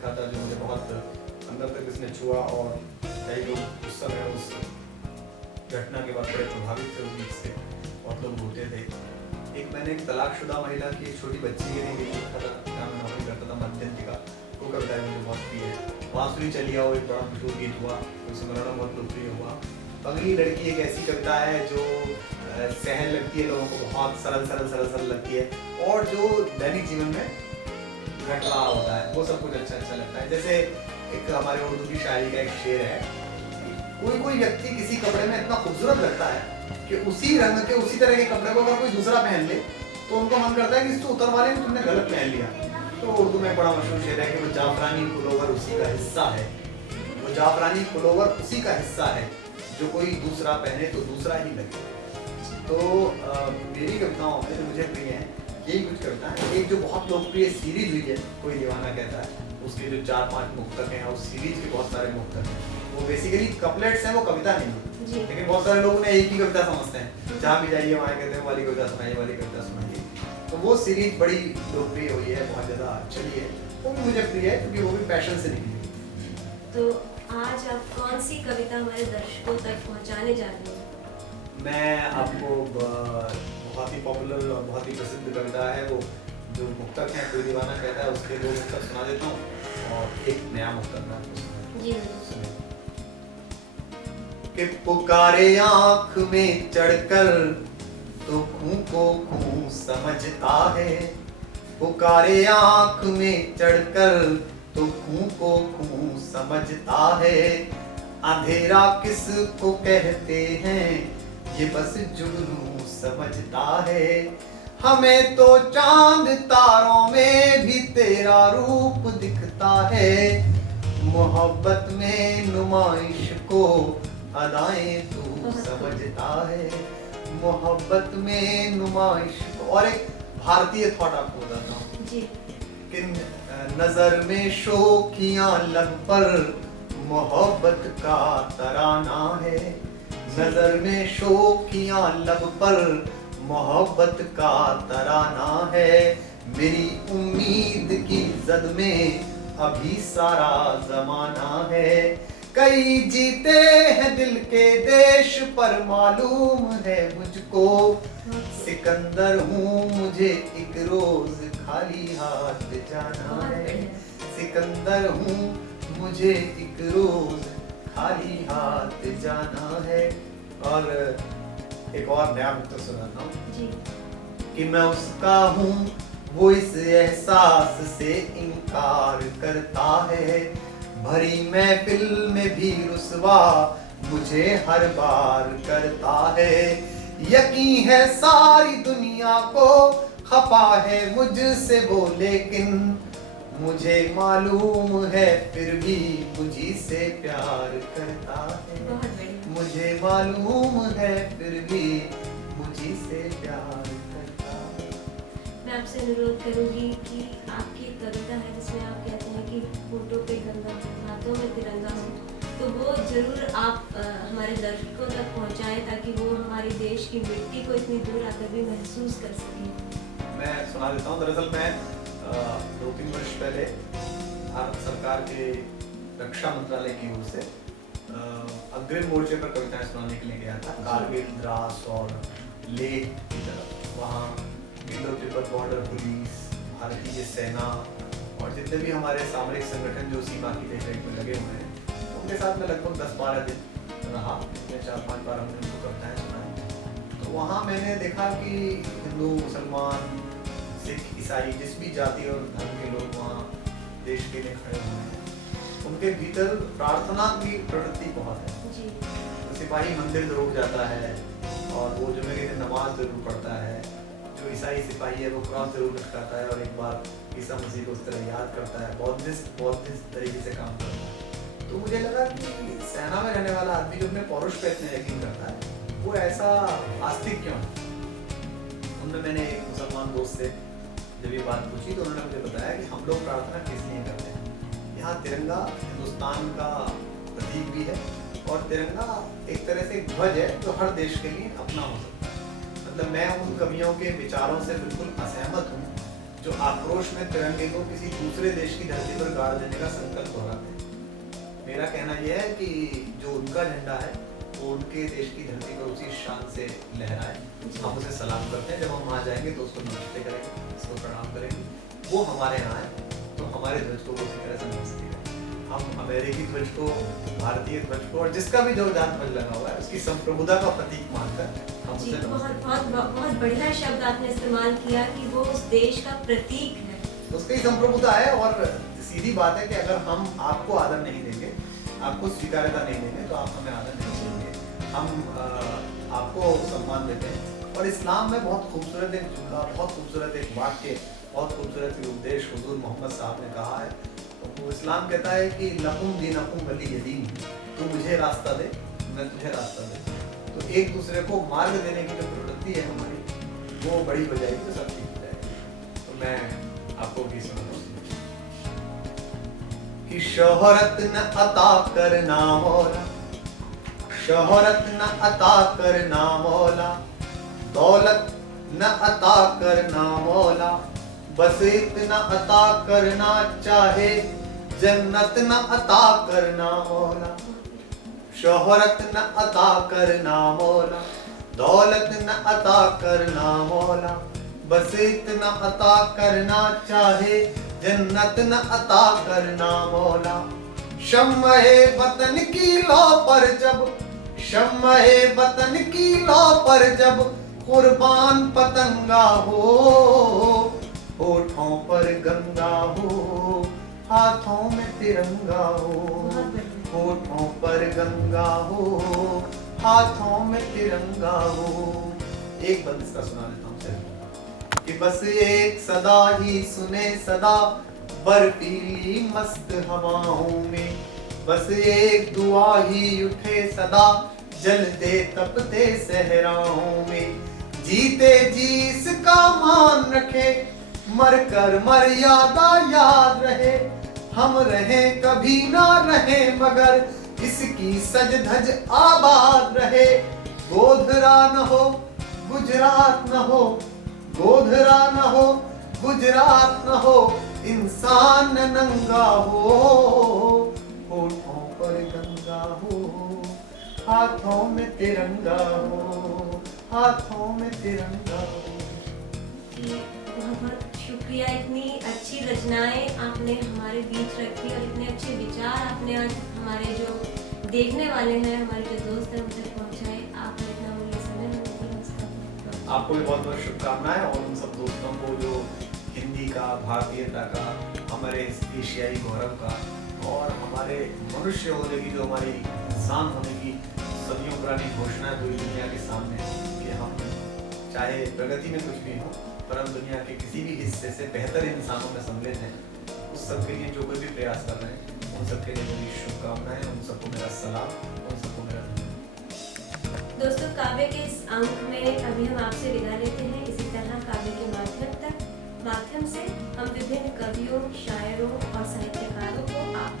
लिखा था जो मुझे बहुत अंदर तक इसने छुआ, और कई लोग उस समय उस घटना के बाद बड़े प्रभावित थे उस गीत से, बहुत लोग रोते थे। एक मैंने एक तलाकशुदा महिला की एक छोटी बच्ची के लिए गीत लिखा था, जहाँ मैं नौकरी करता था मध्यंतिका, वो कविता मुझे बहुत प्रिय है। बांसुरी चली आओ एक बड़ा मशहूर गीत हुआ, उसे मनाना बहुत लोकप्रिय हुआ। पगली लड़की एक ऐसी कविता है जो सहन लगती है लोगों को, बहुत सरल सरल सरल सरल लगती है, और जो दैनिक जीवन में घट रहा होता है वो सब कुछ अच्छा अच्छा लगता है। जैसे एक हमारे उर्दू की शायरी का एक शेर है, कोई कोई व्यक्ति किसी कपड़े में इतना खूबसूरत लगता है कि उसी रंग के उसी तरह के कपड़े को अगर कोई दूसरा पहन ले तो उनको मन करता है कि इसको उतर वाले ने तुमने गलत पहन लिया। तो उर्दू में बड़ा मशहूर शेर है कि वो जाफरानी पुलोवर उसी का हिस्सा है, वो जाफरानी पुलोवर उसी का हिस्सा है, जो कोई दूसरा पहने तो दूसरा ही लगे। तो मेरी कविताओं में जो मुझे प्रिय है यही कुछ कविताएं। एक जो बहुत लोकप्रिय सीरीज हुई है कोई दीवाना कहता है, उसके जो 4-5 मुक्तक हैं, उस सीरीज के बहुत सारे मुक्तक हैं, वो बेसिकली कपलेट्स हैं, वो कविता नहीं है। लेकिन बहुत सारे लोग उन्हें एक ही कविता समझते हैं, जहाँ भी जाइए वहाँ कहते हैं वाली कविता सुनाइए, वाली कविता सुनाइए। तो वो सीरीज बड़ी लोकप्रिय हुई है, बहुत ज़्यादा चली है, वो भी मुझे प्रिय है क्योंकि वो भी पैशन से निकली है। तो आज आप कौन सी कविता हमारे दर्शकों तक पहुँचाने जा रहे हैं? मैं आपको बहुत ही पॉपुलर और बहुत ही प्रसिद्ध कविता है, वो जो मुक्तक है कोई दीवाना कहता है, उसके 2 मुक्तक सुना देता हूँ और एक नया मुक्तक मैं आपको सुना देता हूँ। कि पुकारे आँख में चढ़कर तो खूं को खूं समझता है, पुकारे आँख में चढ़कर तो खूं को खूं समझता है, अंधेरा किसको कहते हैं ये बस जुगनू समझता है, हमें तो चांद तारों में भी तेरा रूप दिखता है, मोहब्बत में नुमाइश को अदाएं तू समझता है, मोहब्बत में नुमाइश को। और एक भारतीय थॉट आपको बताता हूँ कि नजर में शोखियां लब पर मोहब्बत का तराना है, नजर में शोखियां लब पर मोहब्बत का तराना है, मेरी उम्मीद की जद में अभी सारा जमाना है, कई जीते हैं दिल के देश पर मालूम है मुझको, सिकंदर हूँ मुझे एक रोज खाली हाथ जाना है, सिकंदर हूँ मुझे एक रोज खाली हाथ जाना है। और एक और नया मुक्तक सुनाता हूँ कि मैं उसका हूँ वो इस एहसास से इनकार करता है, भरी महफिल में भी रुसवा मुझे हर बार करता है, यकीन है सारी दुनिया को खफा है मुझसे वो, लेकिन मुझे मालूम है फिर भी मुझी से प्यार करता है, मुझे मालूम है फिर भी मुझी से प्यार करता है। मैं आपसे अनुरोध करूंगी कि आपकी एक कविता है जिसमें आप कहते हैं कि होठों पे गंगा हाथों में तिरंगा हो, तो वो जरूर आप हमारे दर्शकों तक पहुंचाएं ताकि वो हमारे देश की मिट्टी को इतनी दूर आकर भी महसूस कर सकें। मैं सुना देता हूँ। दरअसल मैं 2-3 वर्ष पहले भारत सरकार के रक्षा मंत्रालय की ओर से अग्रिम मोर्चे पर कविताएं सुनाने के लिए गया था, कारगिल, द्रास और लेह की तरफ। वहाँ इंडो तिब्बत बॉर्डर पुलिस, भारतीय सेना और जितने भी हमारे सामरिक संगठन जो सीमा की देखरेख में लगे हुए हैं, उनके साथ में लगभग 10-12 दिन रहा, जिसमें 4-5 बार हमने उनको कविताएं सुनाई। तो वहाँ मैंने देखा कि हिंदू, मुसलमान, सिख, ईसाई, जिस भी जाति और धर्म के लोग वहाँ देश के लिए खड़े हुए हैं, उनके भीतर प्रार्थना की प्रवृत्ति बहुत है। तो सिपाही मंदिर जरूर जाता है और वो जुम्मे के दिन नमाज जरूर पढ़ता है, जो ईसाई सिपाही है वो क्रॉस जरूर लटकाता है और एक बार ईसा मसीह को उस तरह याद करता है, बौद्धिस्ट तरीके से काम करता है। तो मुझे लगा कि सेना में रहने वाला आदमी जो अपने पौरुष पे इतने यकीन करता है वो ऐसा आस्तिक क्यों है। उनमें मैंने एक मुसलमान दोस्त से जब ये बात पूछी तो उन्होंने मुझे बताया कि हम लोग प्रार्थना किस लिए करते हैं, यहाँ तिरंगा हिंदुस्तान का प्रतीक भी है और तिरंगा एक तरह से ध्वज है जो हर देश के लिए अपना हो सकता है। मतलब मैं उन कवियों के विचारों से बिल्कुल असहमत हूँ जो आक्रोश में तिरंगे को किसी दूसरे देश की धरती पर गाड़ देने का संकल्प दोहराते हैं। मेरा कहना यह है कि जो उनका झंडा है वो उनके देश की धरती पर उसी शान से लहराए। हम उसे सलाम करते हैं, जब हम वहाँ जाएंगे तो उसको नमस्ते करेंगे, उसको प्रणाम करेंगे। वो हमारे यहाँ है तो हमारे ध्वज को उसी तरह से नमस्ते करेंगे। हम अमेरिकी ध्वज को, भारतीय ध्वज को और जिसका भी जो जहां ध्वज लगा हुआ है उसकी संप्रभुता का प्रतीक मानकर हम जी, उसे बहुत बढ़िया शब्द आपने इस्तेमाल किया कि वो उस देश का प्रतीक है, उसकी संप्रभुता है। और सीधी बात है कि अगर हम आपको आदर नहीं देंगे, आपको स्वीकार्यता नहीं देंगे तो आप हमें आदर नहीं देंगे। हम आपको सम्मान देते हैं। और इस्लाम में बहुत खूबसूरत एक जुमला, बहुत खूबसूरत एक वाक्य, बहुत खूबसूरत एक उपदेश हुजूर मोहम्मद साहब ने कहा है। तो वो इस्लाम कहता है कि लकुम दीनकुम वली यदीन, तू मुझे रास्ता दे, मैं तुझे रास्ता दे। तो एक दूसरे को मार्ग देने की जो प्रवृत्ति है हमारी, वो बड़ी हो जाएगी तो सब ठीक हो जाएगा। तो मैं आपको भी सुनाता हूँ कि शोहरत न अता करना मौला, शोहरत न अता करना मौला, दौलत न अता करना मौला, बस इतना अता करना चाहे, जन्नत न अता करना मौला। शोहरत न अता करना मौला, दौलत न अता करना मौला, बस इतना अता करना चाहे, जन्नत न अता करना मौला। शम्मे वतन की लौ पर जब, शम्मे वतन की लौ पर जब कुर्बान पतंगा हो, होठों पर गंगा हो, हाथों में तिरंगा हो, होठों पर गंगा हो, हाथों में तिरंगा हो। एक बंद इसका सुना देता हूँ सिर्फ कि बस एक सदा ही सुने सदा बर्फीली मस्त हवाओं में, बस एक दुआ ही उठे सदा जलते तपते सहराओं में। जीते जी इसका मान रखे, मर कर मर्यादा याद रहे, हम रहे कभी ना रहे मगर इसकी सज धज आबाद रहे। गोधरा न हो गुजरात न हो, गोधरा न हो गुजरात न हो, इंसान नंगा हो, होठों पर गंगा हो, हाथों में तिरंगा हो, हाथों में तिरंगा हो। बहुत शुक्रिया, इतनी अच्छी रचनाएं आपने हमारे बीच रखी और इतने अच्छे विचार आपने आज हमारे जो देखने वाले हैं, हमारे जो दोस्त हैं, उन तक पहुंचाए। आपने इतना मूल्य समय हमें दिया, आपको भी बहुत बहुत शुभकामनाएं। और उन सब दोस्तों को जो हिंदी का, भारतीयता का, हमारे एशियाई गौरव का और हमारे मनुष्य होने की, जो हमारी इंसान होने की सदियों पुरानी घोषणा पूरी दुनिया के सामने कि हम चाहे प्रगति में कुछ भी हो पर हम दुनिया के किसी भी हिस्से से बेहतर इंसानों में सम्मिलित हैं, उस सब के लिए जो कोई भी प्रयास कर रहे हैं उन सबके लिए मेरी शुभकामनाएं, उन सबको मेरा सलाम, उन सबको मेरा धन्यवाद। दोस्तों, काव्य के इस अंक में अभी हम आपसे विदा लेते हैं। इसी तरह काव्य के माध्यम से हम विभिन्न कवियों, शायरों और साहित्यकारों को आप